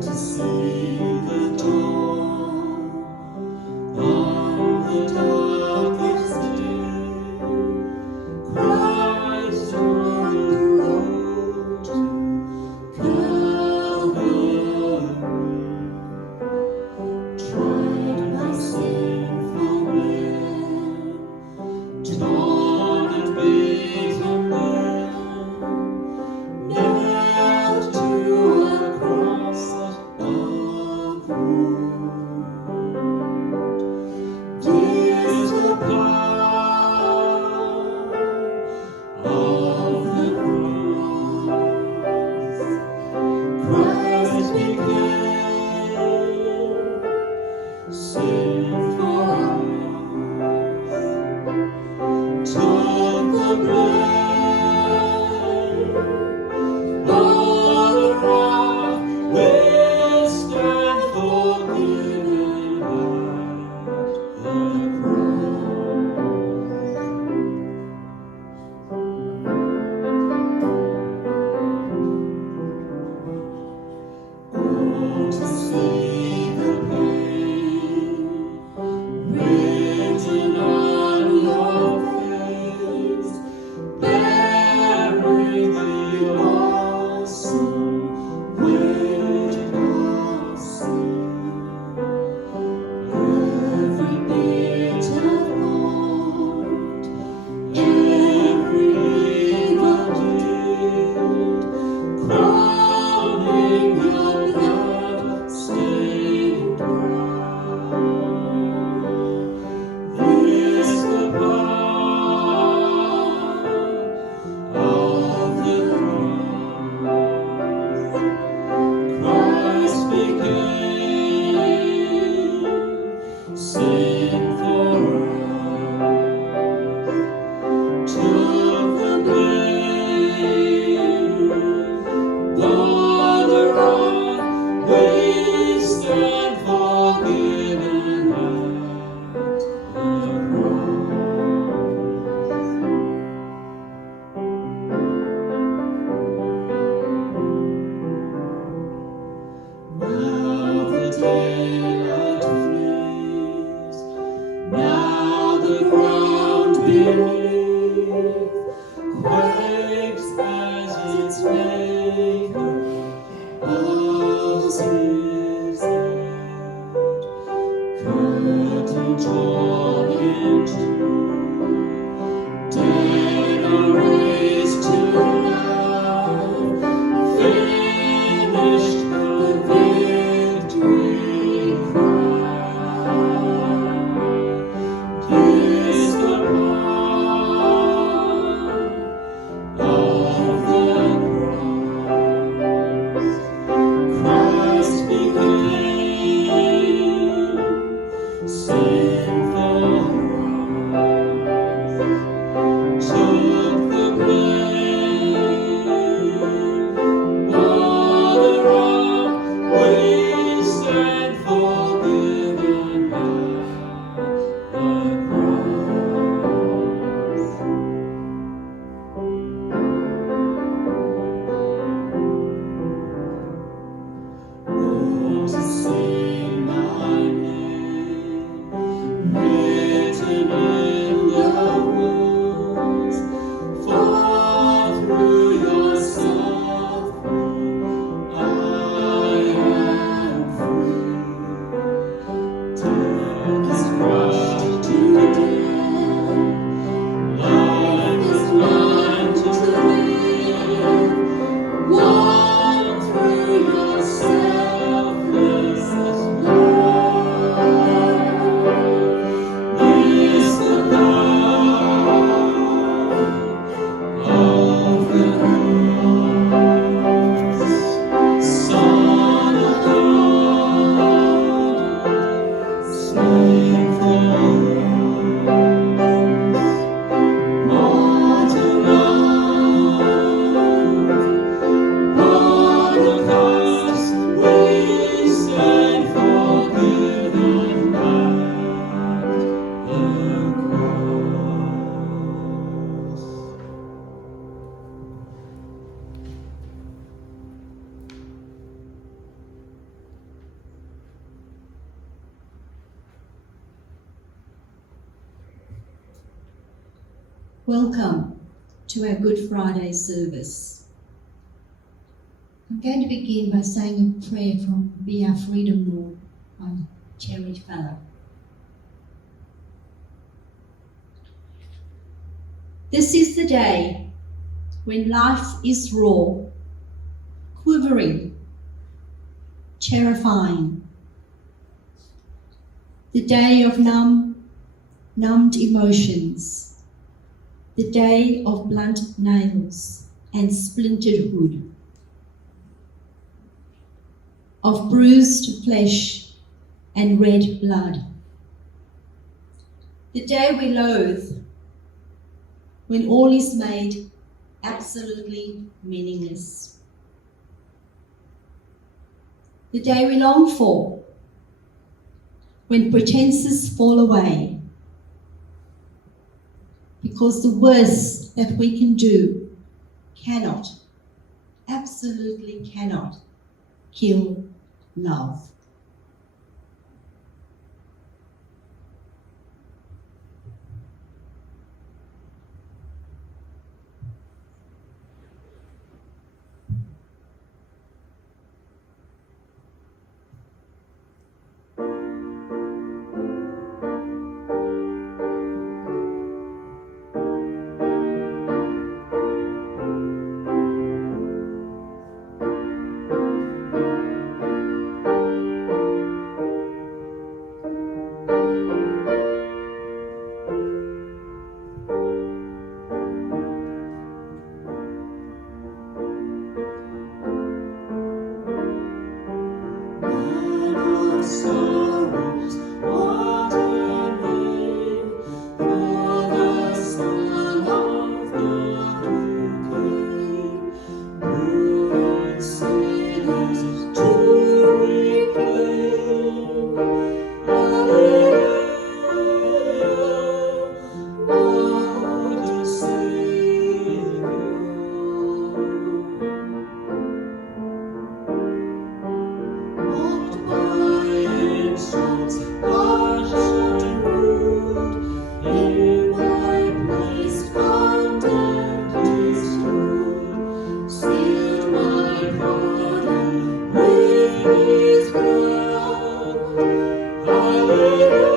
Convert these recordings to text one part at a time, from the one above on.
To see the dawn on the darkest day, Christ on the road to Calvary, tried by sinful men, torn and beaten there, nailed to a cross of wood. This the power of the cross. Christ became sin for us, took the blame, bore the wrath, will stand forgiven. Welcome to our Good Friday service. I'm going to begin by saying a prayer from Be Our Freedom, Lord by Terry Feller. This is the day when life is raw, quivering, terrifying. The day of numbed emotions. The day of blunt nails and splintered wood. Of bruised flesh and red blood. The day we loathe, when all is made absolutely meaningless. The day we long for, when pretenses fall away, because the worst that we can do cannot, absolutely cannot, kill love. Sorrows, what a name for the Son of God who came, ruined sinners to reclaim. Hallelujah, what a Savior. Walked by insults, crushed and rude, in my place condemned he stood, sealed my pardon with his blood. Hallelujah,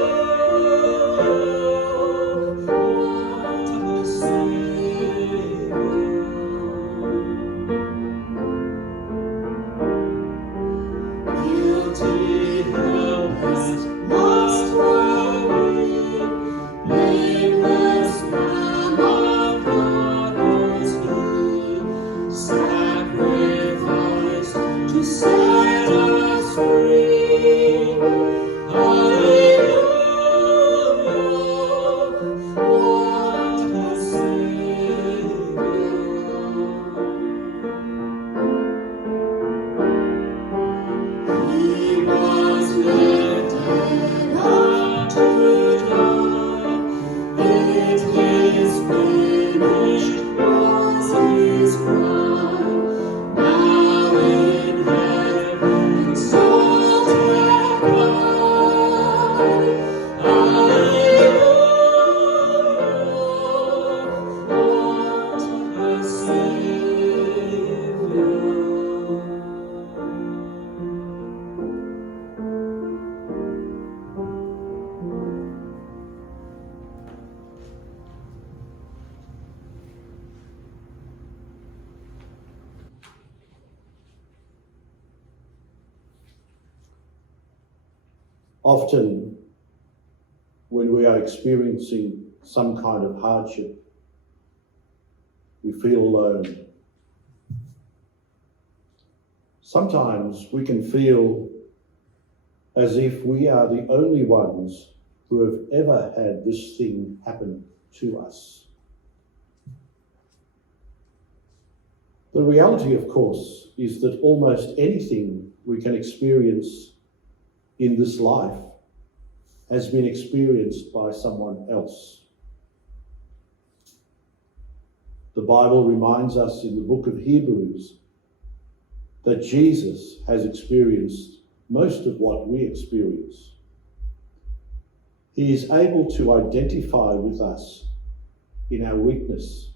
what a Savior. Guilty, helpless, lost for me, blameless Lamb of God was He, sacrificed to set us free. Hallelujah, what a Savior. He was lifted up to die. It is finished was his cry. Now in heaven exalted high. Hallelujah, what a Savior. Often, when we are experiencing some kind of hardship, we feel alone. Sometimes we can feel as if we are the only ones who have ever had this thing happen to us. The reality, of course, is that almost anything we can experience in this life has been experienced by someone else. The Bible reminds us in the book of Hebrews that Jesus has experienced most of what we experience. He is able to identify with us in our weakness.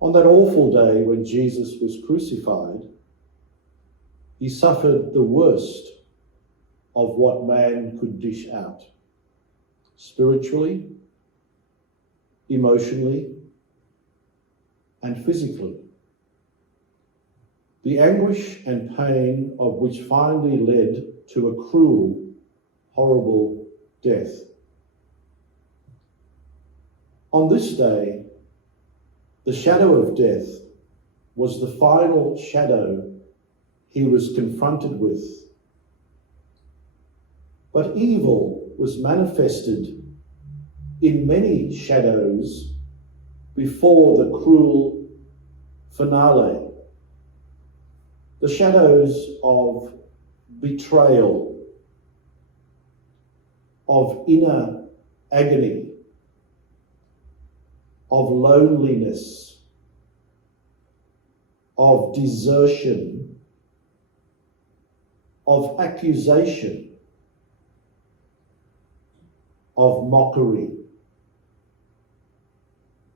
On that awful day when Jesus was crucified, he suffered the worst of what man could dish out, spiritually, emotionally, and physically. The anguish and pain of which finally led to a cruel, horrible death. On this day, the shadow of death was the final shadow he was confronted with. But evil was manifested in many shadows before the cruel finale. The shadows of betrayal, of inner agony, of loneliness, of desertion, of accusation, of mockery,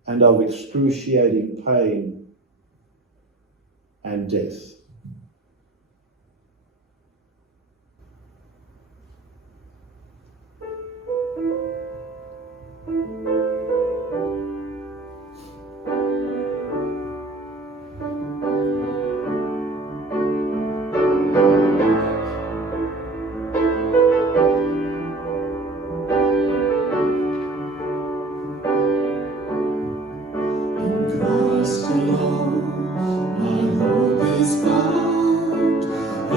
and of excruciating pain and death. Christ alone, my hope is found.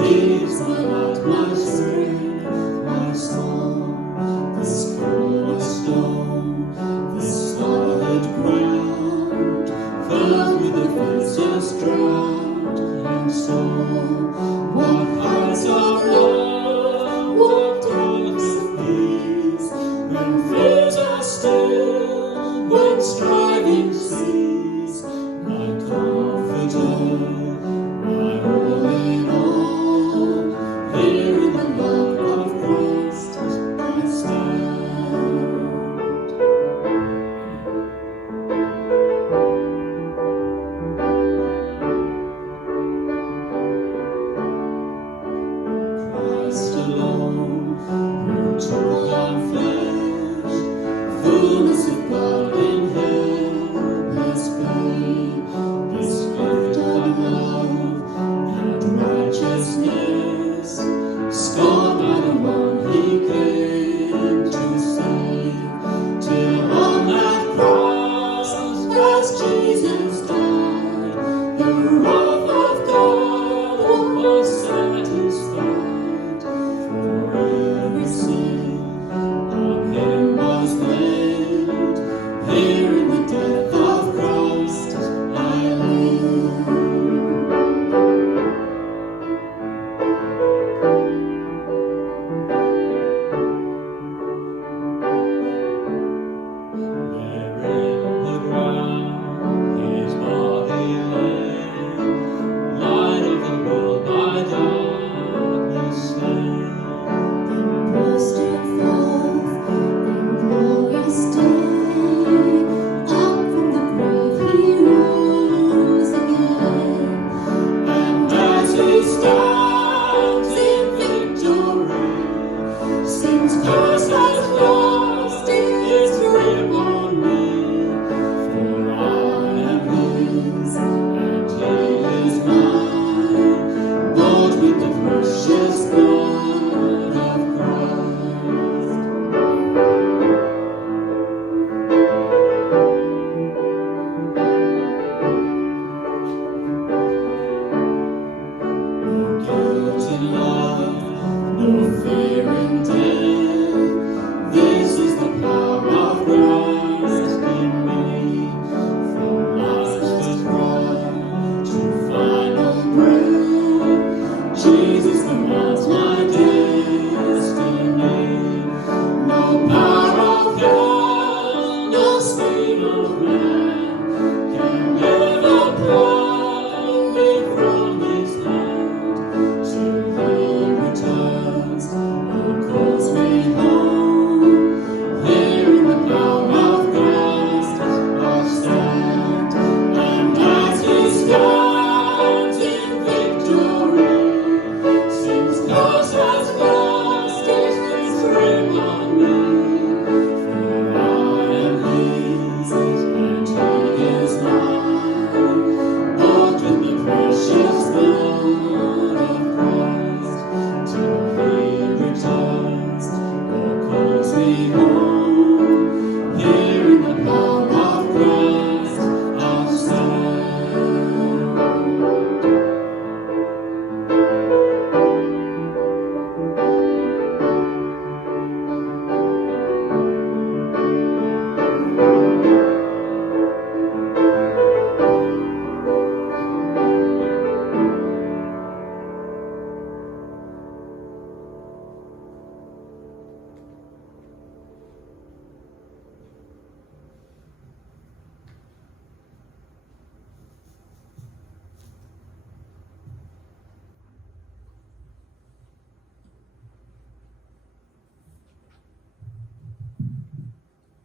He is my light, my strength, my song. This cornerstone, this solid ground, filled with the fiercest drought and storm. What heights of love, what depths of peace, when fears are still, when striving cease. My comforter, my all in all, here in the love of Christ I stand. Christ alone, who took on flesh, fullness of God in helpless pain, this gift of love and righteousness, scorned by the one he came to save, till on that cross, as Jesus died, the wrath of God was satisfied. For every sin on him was laid.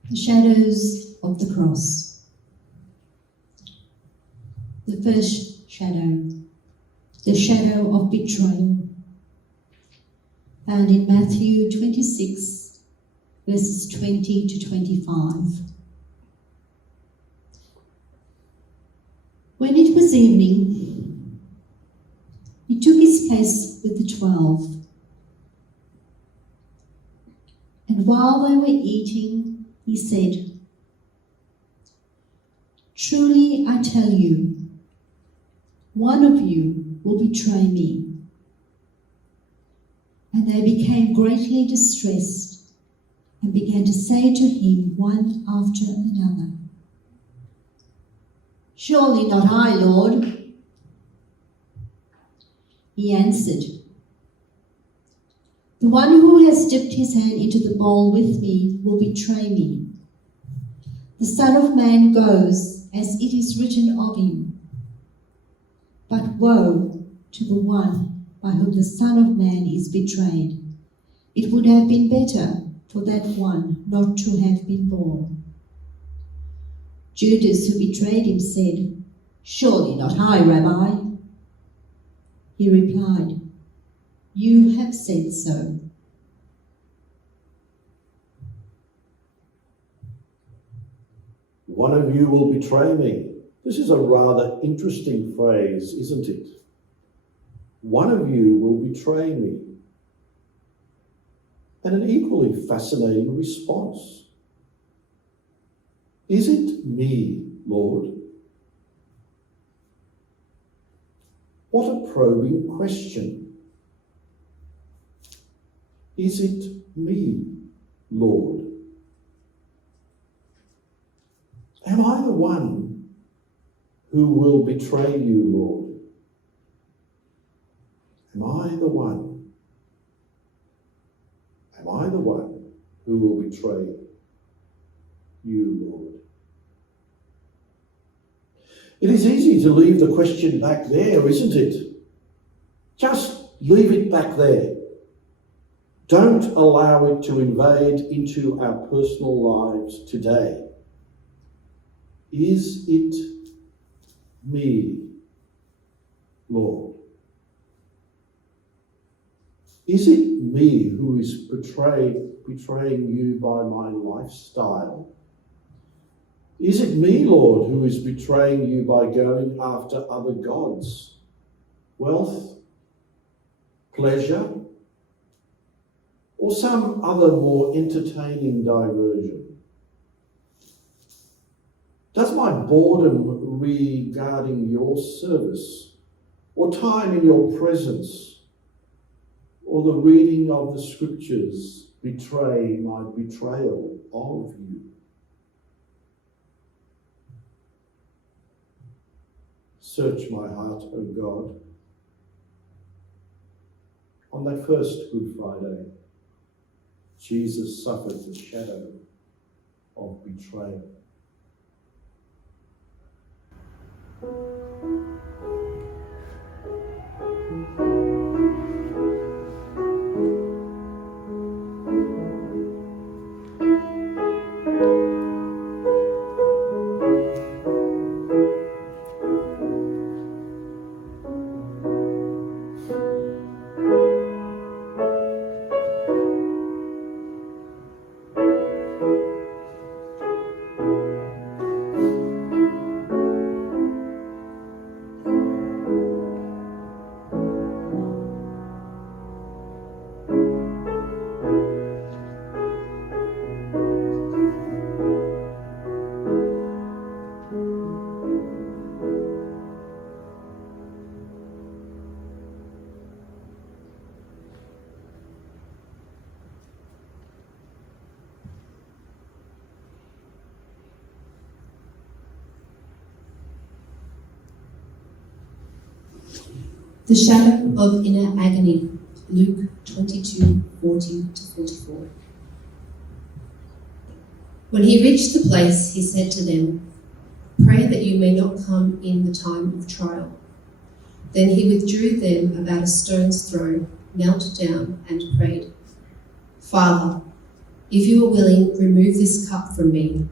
The shadows of the cross. The first shadow, the shadow of betrayal, found in Matthew 26, verses 20 to 25. When it was evening, he took his place with the 12. And while they were eating, he said, "Truly I tell you, one of you will betray me." And they became greatly distressed and began to say to him one after another, "Surely not I, Lord." He answered, "The one who has dipped his hand into the bowl with me will betray me. The Son of Man goes as it is written of him. But woe to the one by whom the Son of Man is betrayed. It would have been better for that one not to have been born." Judas, who betrayed him, said, "Surely not I, Rabbi." He replied, "You have said so." One of you will betray me. This is a rather interesting phrase, isn't it? One of you will betray me. And an equally fascinating response. Is it me, Lord? What a probing question. Is it me, Lord? Am I the one who will betray you, Lord? Am I the one? Am I the one who will betray you, Lord? It is easy to leave the question back there, isn't it? Just leave it back there. Don't allow it to invade into our personal lives today. Is it me, Lord? Is it me who is betraying you by my lifestyle? Is it me, Lord, who is betraying you by going after other gods, wealth, pleasure, or some other more entertaining diversion? Does my boredom regarding your service, or time in your presence, or the reading of the scriptures betray my betrayal of you? Search my heart, O God. On that first Good Friday, Jesus suffered the shadow of betrayal. The shadow of inner agony, Luke 22:40-44. When he reached the place, he said to them, "Pray that you may not come in the time of trial." Then he withdrew them about a stone's throw, knelt down and prayed, "Father, If you are willing, remove this cup from me,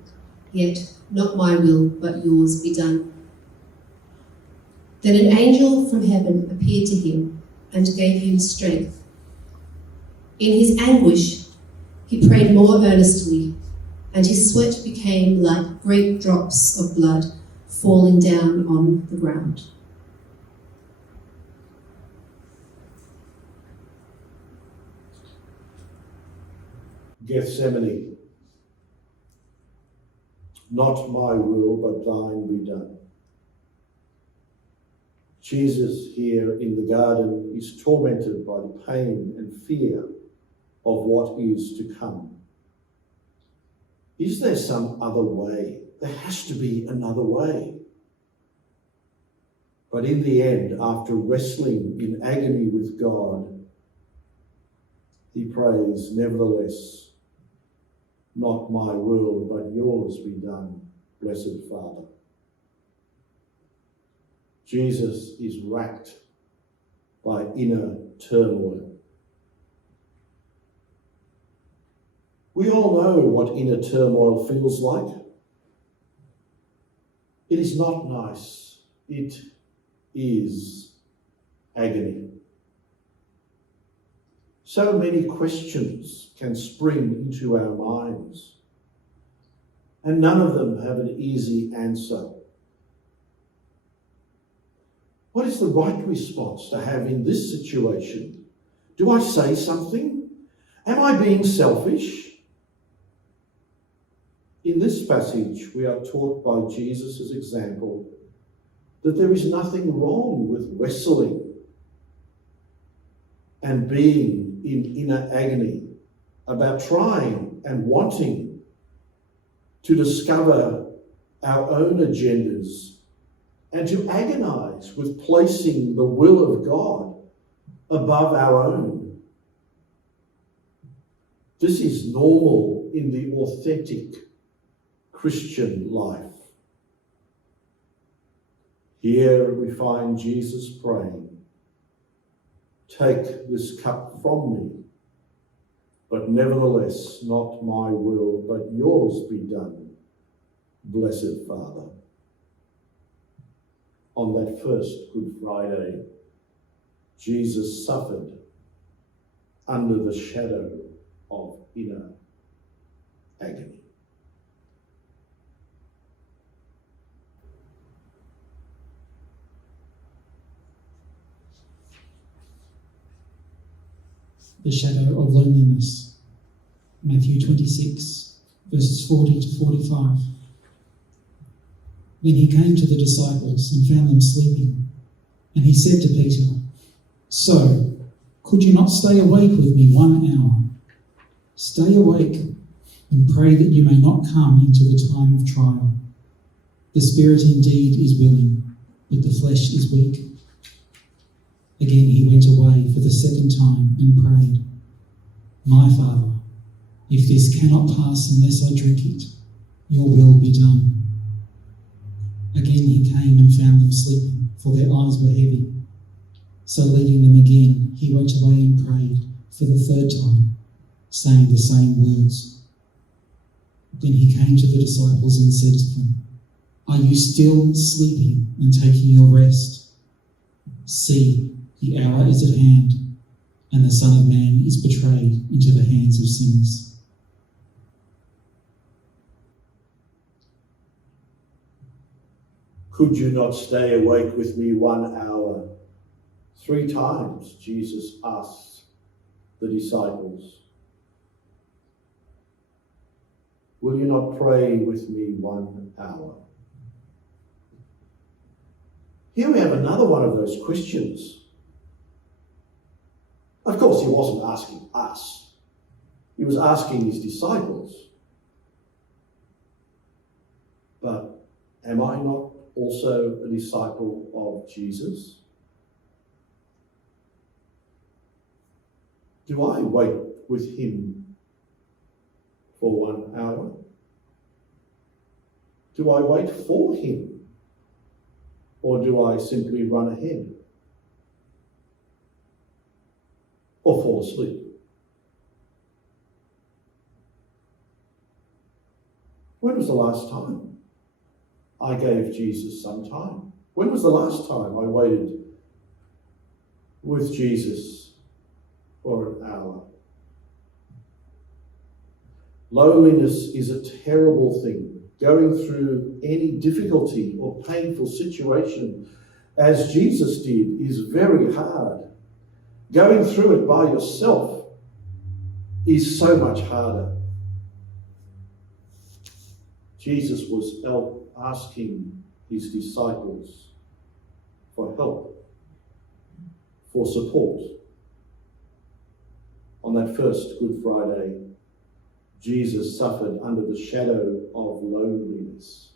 yet not my will, but yours be done." Then an angel from heaven appeared to him and gave him strength. In his anguish, he prayed more earnestly, and his sweat became like great drops of blood falling down on the ground. Gethsemane. Not my will, but thine be done. Jesus here in the garden is tormented by the pain and fear of what is to come. Is there some other way? There has to be another way. But in the end, after wrestling in agony with God, he prays, "Nevertheless, not my will, but yours be done, blessed Father." Jesus is racked by inner turmoil. We all know what inner turmoil feels like. It is not nice. It is agony. So many questions can spring into our minds, and none of them have an easy answer. What is the right response to have in this situation? Do I say something? Am I being selfish? In this passage, we are taught by Jesus' example that there is nothing wrong with wrestling and being in inner agony about trying and wanting to discover our own agendas and to agonize with placing the will of God above our own. This is normal in the authentic Christian life. Here we find Jesus praying, "Take this cup from me, but nevertheless not my will, but yours be done, blessed Father." On that first Good Friday, Jesus suffered under the shadow of inner agony. The shadow of loneliness. Matthew 26, verses 40 to 45. Then he came to the disciples and found them sleeping. And he said to Peter, "So, could you not stay awake with me 1 hour? Stay awake and pray that you may not come into the time of trial. The spirit indeed is willing, but the flesh is weak." Again he went away for the second time and prayed, "My Father, if this cannot pass unless I drink it, your will be done." Again he came and found them sleeping, for their eyes were heavy. So leaving them again, he went away and prayed for the third time, saying the same words. Then he came to the disciples and said to them, "Are you still sleeping and taking your rest? See, the hour is at hand, and the Son of Man is betrayed into the hands of sinners." Could you not stay awake with me 1 hour? 3 times Jesus asked the disciples. Will you not pray with me 1 hour? Here we have another one of those questions. Of course, he wasn't asking us. He was asking his disciples. But am I not also a disciple of Jesus? Do I wait with him for 1 hour? Do I wait for him? Or do I simply run ahead? Or fall asleep? When was the last time I gave Jesus some time? When was the last time I waited with Jesus for an hour? Loneliness is a terrible thing. Going through any difficulty or painful situation, as Jesus did, is very hard. Going through it by yourself is so much harder. Jesus was asking his disciples for help, for support. On that first Good Friday, Jesus suffered under the shadow of loneliness.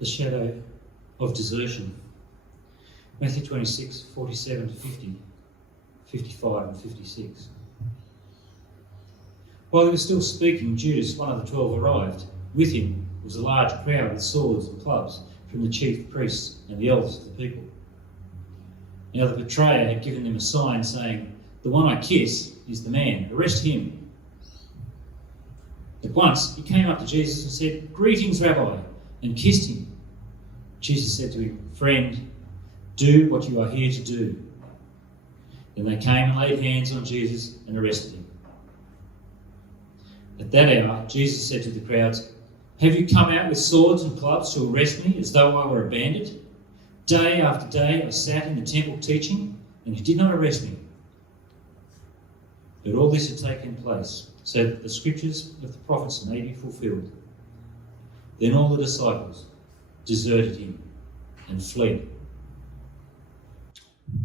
The shadow of desertion. Matthew 26, 47 to 50, 55 and 56. While he was still speaking, Judas, one of the 12, arrived. With him was a large crowd with swords and clubs from the chief priests and the elders of the people. Now the betrayer had given them a sign saying, "The one I kiss is the man, arrest him." At once he came up to Jesus and said, "Greetings, Rabbi," and kissed him. Jesus said to him, "Friend, do what you are here to do." Then they came and laid hands on Jesus and arrested him. At that hour, Jesus said to the crowds, "Have you come out with swords and clubs to arrest me as though I were a bandit? Day after day I sat in the temple teaching, and you did not arrest me." But all this had taken place so that the scriptures of the prophets may be fulfilled. Then all the disciples deserted him and fled.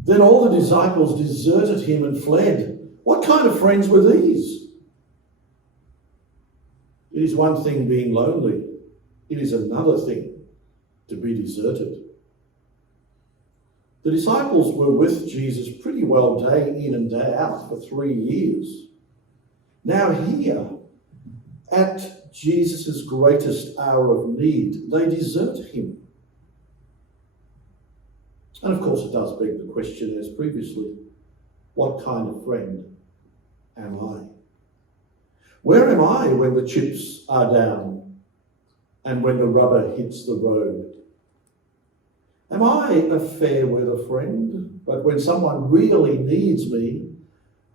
Then all the disciples deserted him and fled. What kind of friends were these? It is one thing being lonely. It is another thing to be deserted. The disciples were with Jesus pretty well day in and day out for 3 years. Now here, at Jesus' greatest hour of need, they desert him. And of course it does beg the question, as previously, what kind of friend am I? Where am I when the chips are down and when the rubber hits the road? Am I a fair weather friend, but when someone really needs me,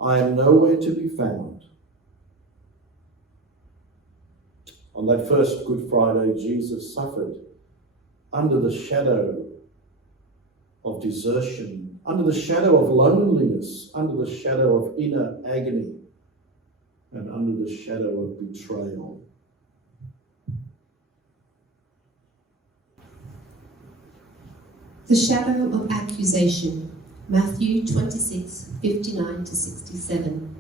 I am nowhere to be found? On that first Good Friday, Jesus suffered under the shadow of desertion, under the shadow of loneliness, under the shadow of inner agony, and under the shadow of betrayal. The shadow of accusation. Matthew 26, 59 to 67.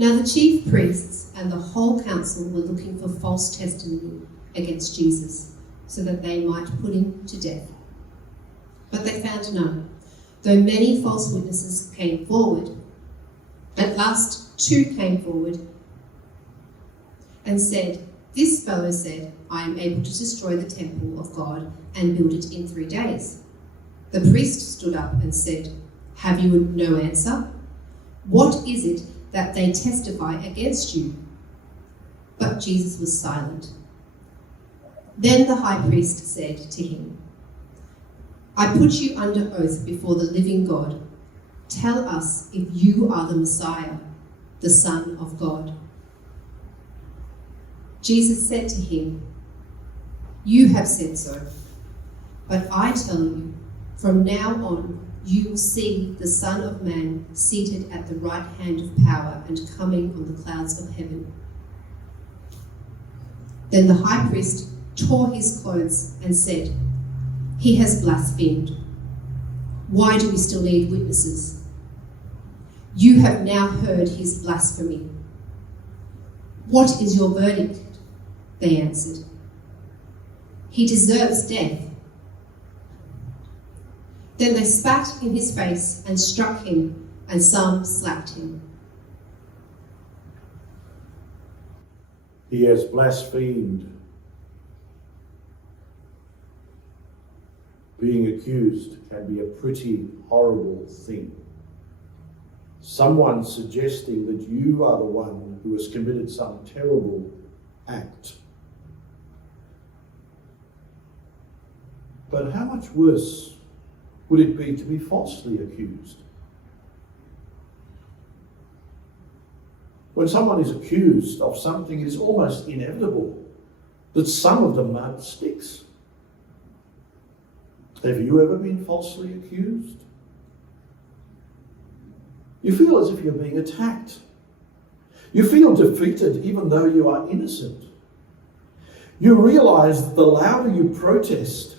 Now the chief priests and the whole council were looking for false testimony against Jesus, so that they might put him to death. But they found none, though many false witnesses came forward. At last 2 came forward and said, "This fellow said, I am able to destroy the temple of God and build it in 3 days." The priest stood up and said, "Have you no answer? What is it that they testify against you?" But Jesus was silent. Then the high priest said to him, "I put you under oath before the living God. Tell us if you are the Messiah, the Son of God." Jesus said to him, "You have said so. But I tell you From now on, you will see the Son of Man seated at the right hand of power and coming on the clouds of heaven." Then the high priest tore his clothes and said, "He has blasphemed. Why do we still need witnesses? You have now heard his blasphemy. What is your verdict?" They answered, "He deserves death." Then they spat in his face and struck him, and some slapped him. He has blasphemed. Being accused can be a pretty horrible thing. Someone suggesting that you are the one who has committed some terrible act. But how much worse would it be to be falsely accused? When someone is accused of something, it is almost inevitable that some of the mud sticks. Have you ever been falsely accused? You feel as if you're being attacked. You feel defeated even though you are innocent. You realise that the louder you protest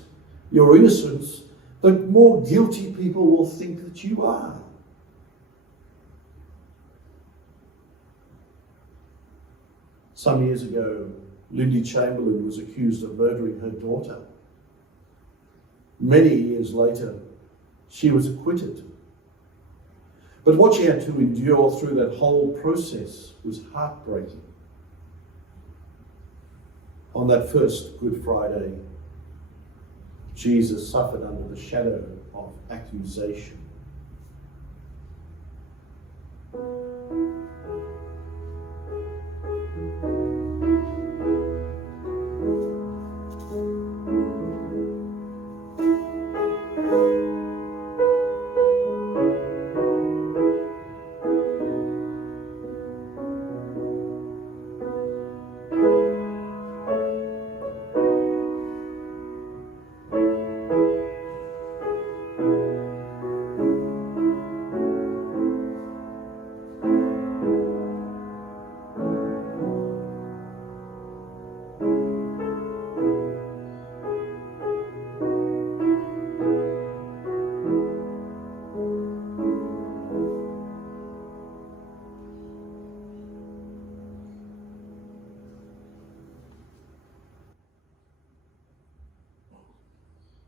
your innocence, the more guilty people will think that you are. Some years ago, Lindy Chamberlain was accused of murdering her daughter. Many years later, she was acquitted. But what she had to endure through that whole process was heartbreaking. On that first Good Friday, Jesus suffered under the shadow of accusation.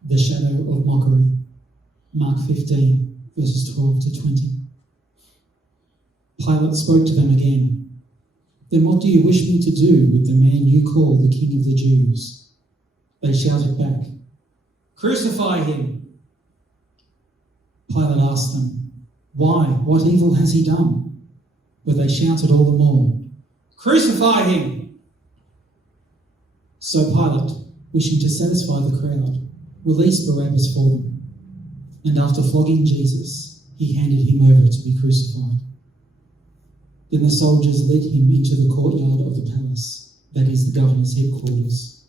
The shadow of mockery. Mark 15, verses 12 to 20. Pilate spoke to them again. "Then what do you wish me to do with the man you call the King of the Jews?" They shouted back, "Crucify him!" Pilate asked them, "Why? What evil has he done?" But they shouted all the more, "Crucify him!" So Pilate, wishing to satisfy the crowd, released Barabbas for them, and after flogging Jesus, he handed him over to be crucified. Then the soldiers led him into the courtyard of the palace, that is the governor's headquarters,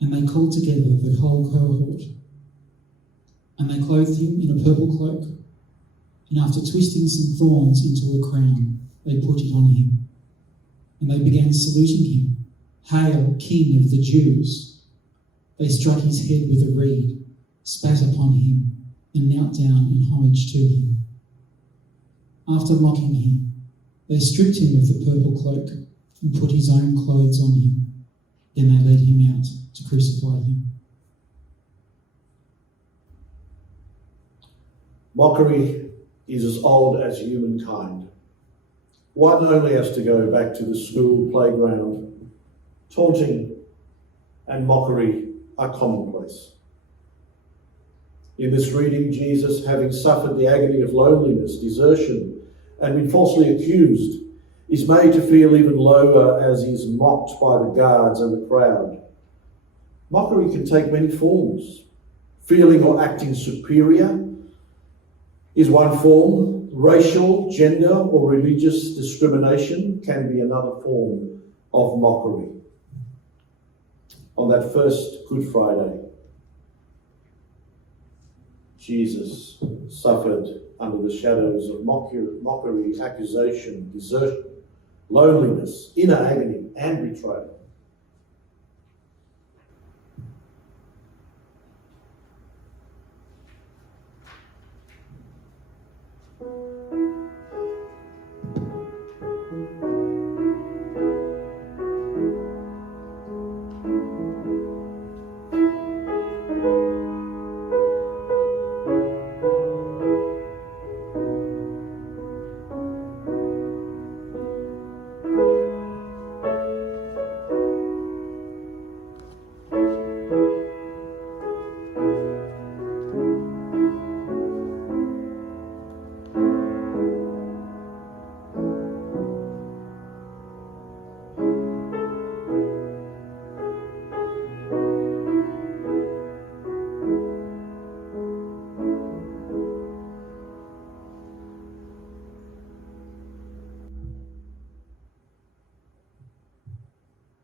and they called together the whole cohort. And they clothed him in a purple cloak, and after twisting some thorns into a crown, they put it on him. And they began saluting him, "Hail, King of the Jews!" They struck his head with a reed, spat upon him, and knelt down in homage to him. After mocking him, they stripped him of the purple cloak and put his own clothes on him. Then they led him out to crucify him. Mockery is as old as humankind. One only has to go back to the school playground. Taunting and mockery are commonplace. In this reading, Jesus, having suffered the agony of loneliness, desertion, and been falsely accused, is made to feel even lower as he is mocked by the guards and the crowd. Mockery can take many forms. Feeling or acting superior is one form. Racial, gender, or religious discrimination can be another form of mockery. On that first Good Friday, Jesus suffered under the shadows of mockery, accusation, desertion, loneliness, inner agony, and betrayal.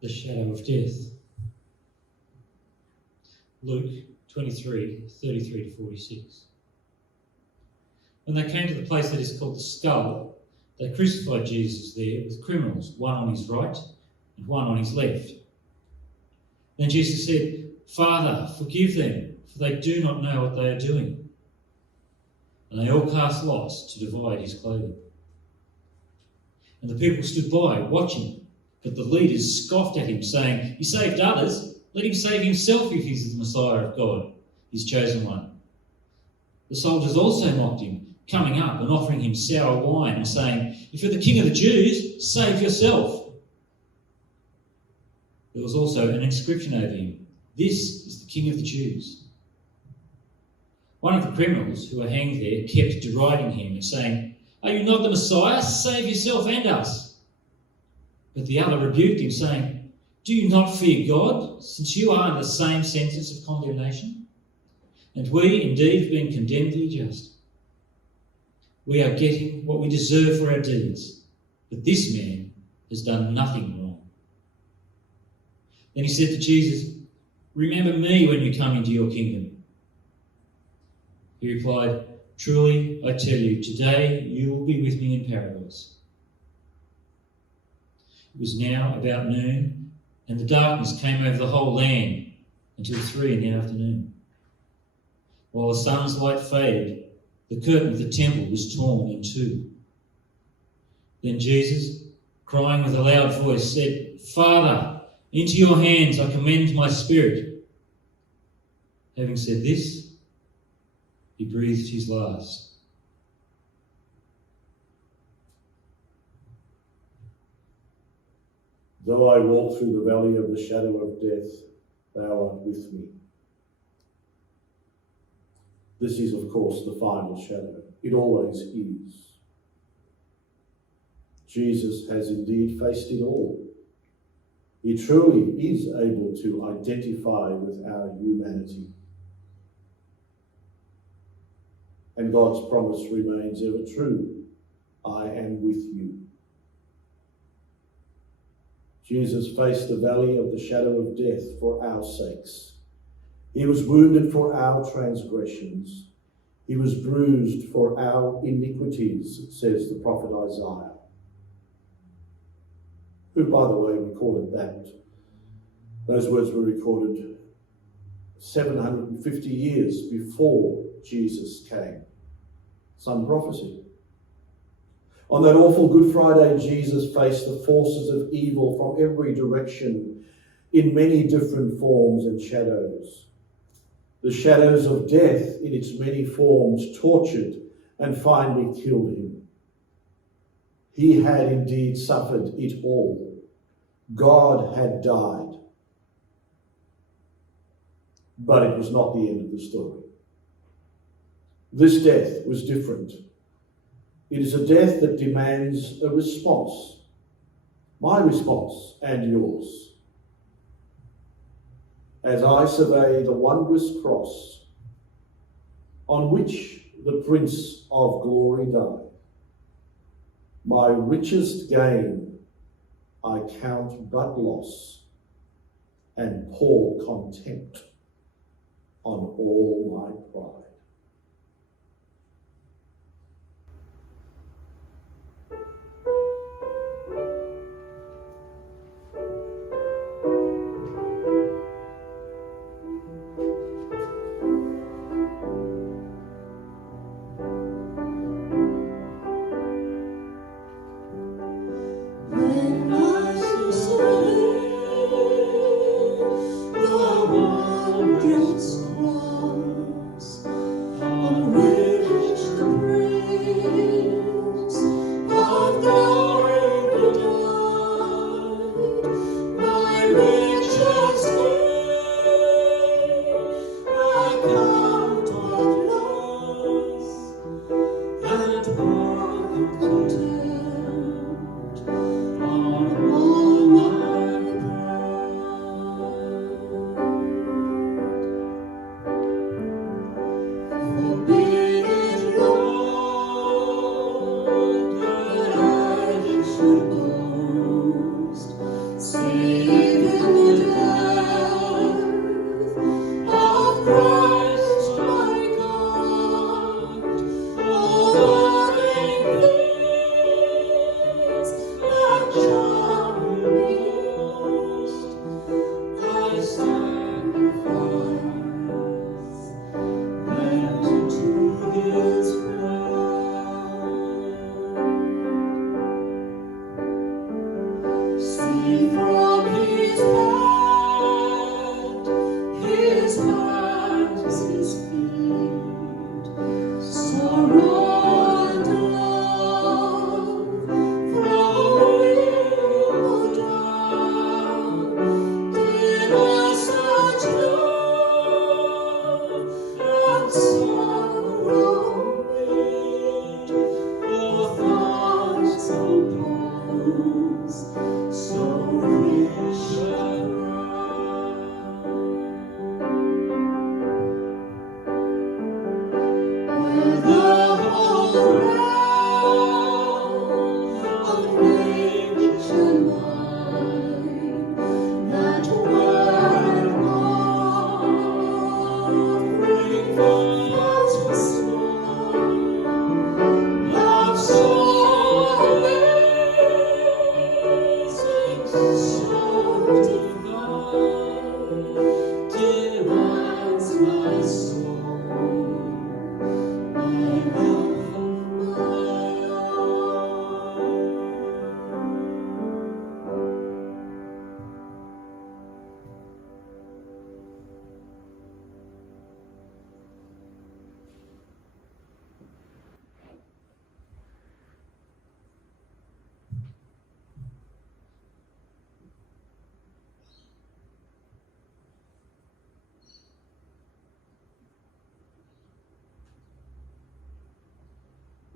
The shadow of death. Luke 23, 33 to 46. When they came to the place that is called the Skull, they crucified Jesus there with criminals, one on his right and one on his left. Then Jesus said, "Father, forgive them, for they do not know what they are doing." And they all cast lots to divide his clothing. And the people stood by, watching. But the leaders scoffed at him, saying, "He saved others. Let him save himself if he's the Messiah of God, his chosen one." The soldiers also mocked him, coming up and offering him sour wine and saying, "If you're the king of the Jews, save yourself." There was also an inscription over him, "This is the King of the Jews." One of the criminals who were hanged there kept deriding him and saying, "Are you not the Messiah? Save yourself and us." But the other rebuked him, saying, "Do you not fear God, since you are under the same sentence of condemnation? And we indeed have been condemned to the just. We are getting what we deserve for our deeds, but this man has done nothing wrong." Then he said to Jesus, "Remember me when you come into your kingdom." He replied, "Truly, I tell you, today you will be with me in paradise." It was now about noon, and the darkness came over the whole land until 3 in the afternoon. While the sun's light faded, the curtain of the temple was torn in two. Then Jesus, crying with a loud voice, said, "Father, into your hands I commend my spirit." Having said this, he breathed his last. Though I walk through the valley of the shadow of death, thou art with me. This is, of course, the final shadow. It always is. Jesus has indeed faced it all. He truly is able to identify with our humanity. And God's promise remains ever true. I am with you. Jesus faced the valley of the shadow of death for our sakes. He was wounded for our transgressions. He was bruised for our iniquities, says the prophet Isaiah, who, by the way, recorded that. Those words were recorded 750 years before Jesus came. Some prophecy. On that awful Good Friday, Jesus faced the forces of evil from every direction in many different forms and shadows. The shadows of death in its many forms tortured and finally killed him. He had indeed suffered it all. God had died. But it was not the end of the story. This death was different. It is a death that demands a response. My response and yours. As I survey the wondrous cross on which the Prince of Glory died, my richest gain I count but loss and pour contempt on all my pride.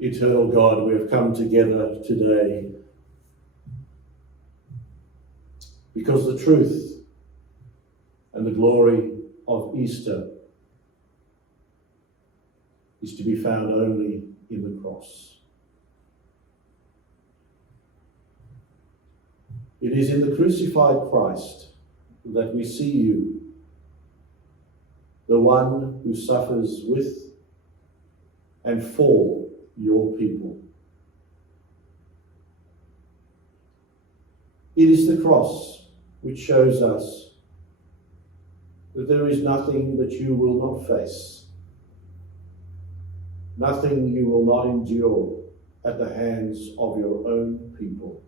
Eternal God, we have come together today because the truth and the glory of Easter is to be found only in the cross. It is in the crucified Christ that we see you, the one who suffers with and for your people. It is the cross which shows us that there is nothing that you will not face, nothing you will not endure at the hands of your own people.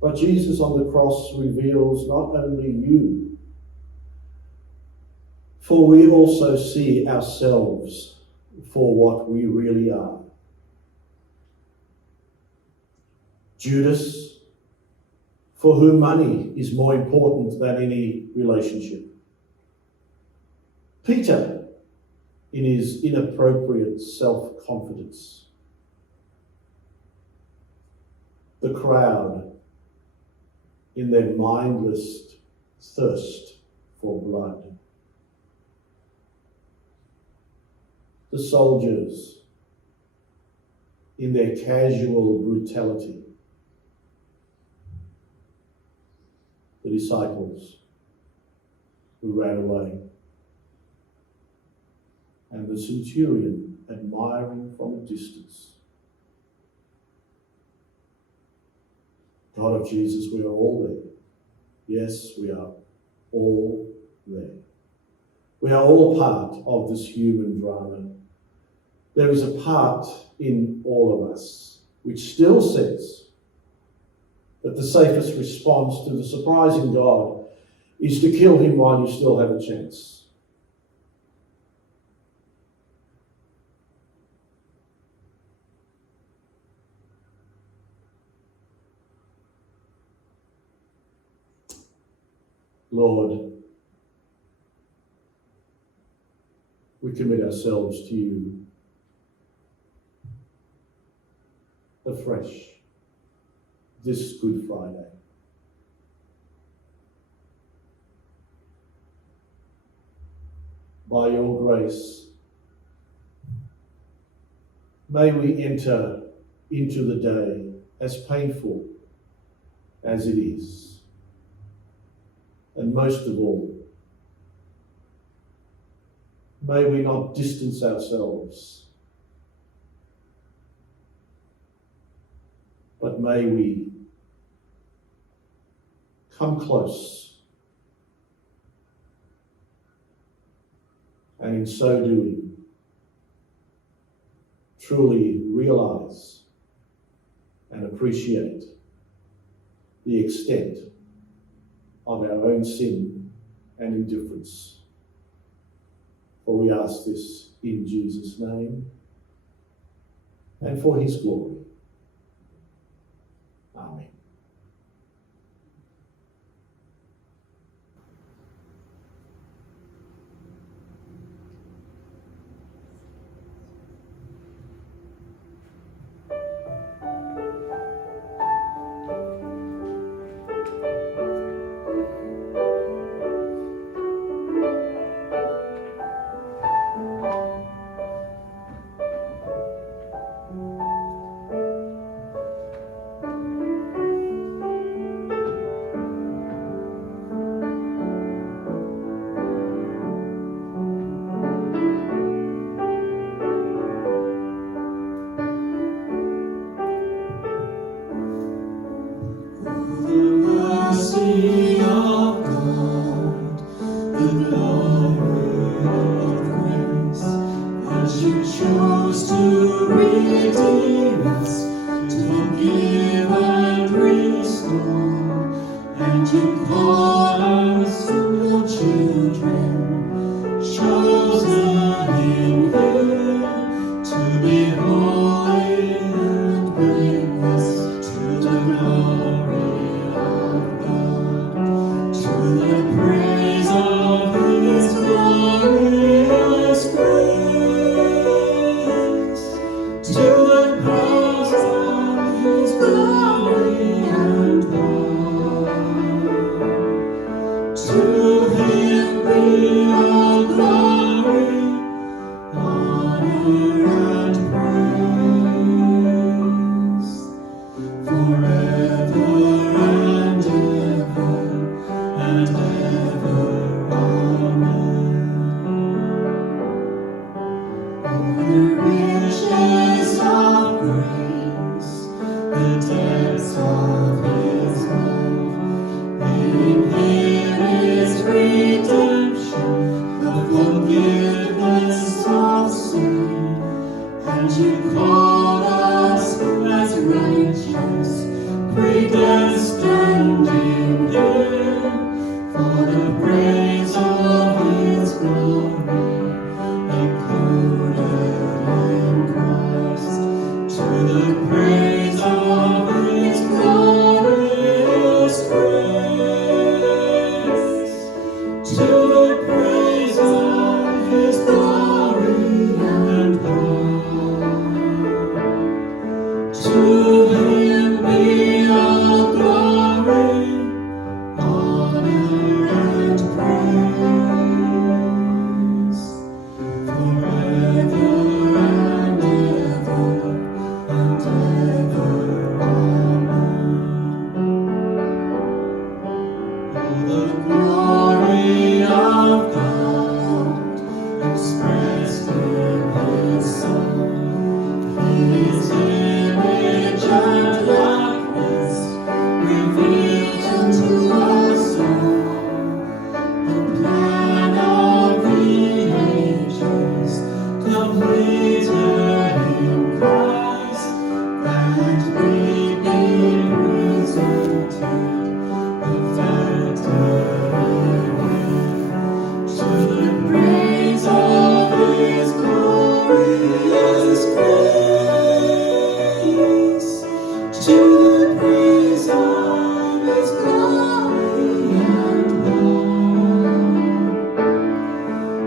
But Jesus on the cross reveals not only you, for we also see ourselves for what we really are. Judas, for whom money is more important than any relationship. Peter, in his inappropriate self-confidence. The crowd, in their mindless thirst for blood. The soldiers, in their casual brutality. The disciples who ran away. And the centurion admiring from a distance. God of Jesus, we are all there. Yes, we are all there. We are all part of this human drama. There is a part in all of us which still says that the safest response to the surprising God is to kill him while you still have a chance. Lord, we commit ourselves to you afresh this Good Friday. By your grace, may we enter into the day as painful as it is. And most of all, may we not distance ourselves, but may we come close, and in so doing, truly realize and appreciate the extent of our own sin and indifference. For we ask this in Jesus' name and for his glory. Amen. To the praise of his glorious grace. all the glory of God expressed in His Son, His image and likeness revealed to us all, the plan of the ages completed in Christ, that we be presented perfected in Him, to the praise of His glorious grace, to the praise of His glory and power.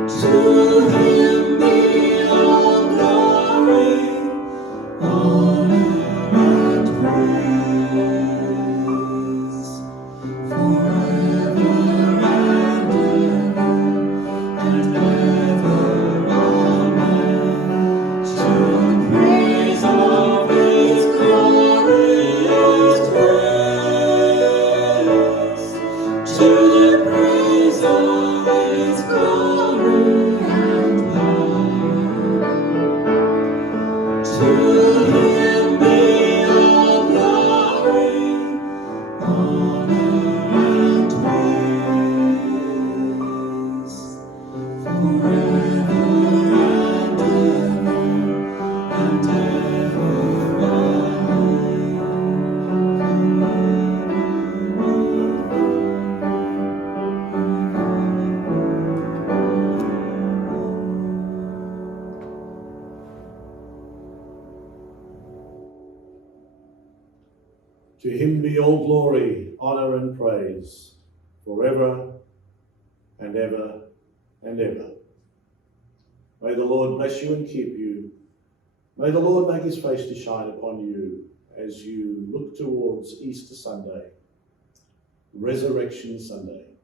To Him be all glory, honor, and praise, forever and ever. Amen. To the praise of His glorious grace, to the praise of His glory and power. To Him be all glory, honor, and praise, forever and ever. To Him be all glory, honour and praise, forever and ever and ever. May the Lord bless you and keep you. May the Lord make His face to shine upon you as you look towards Easter Sunday, Resurrection Sunday.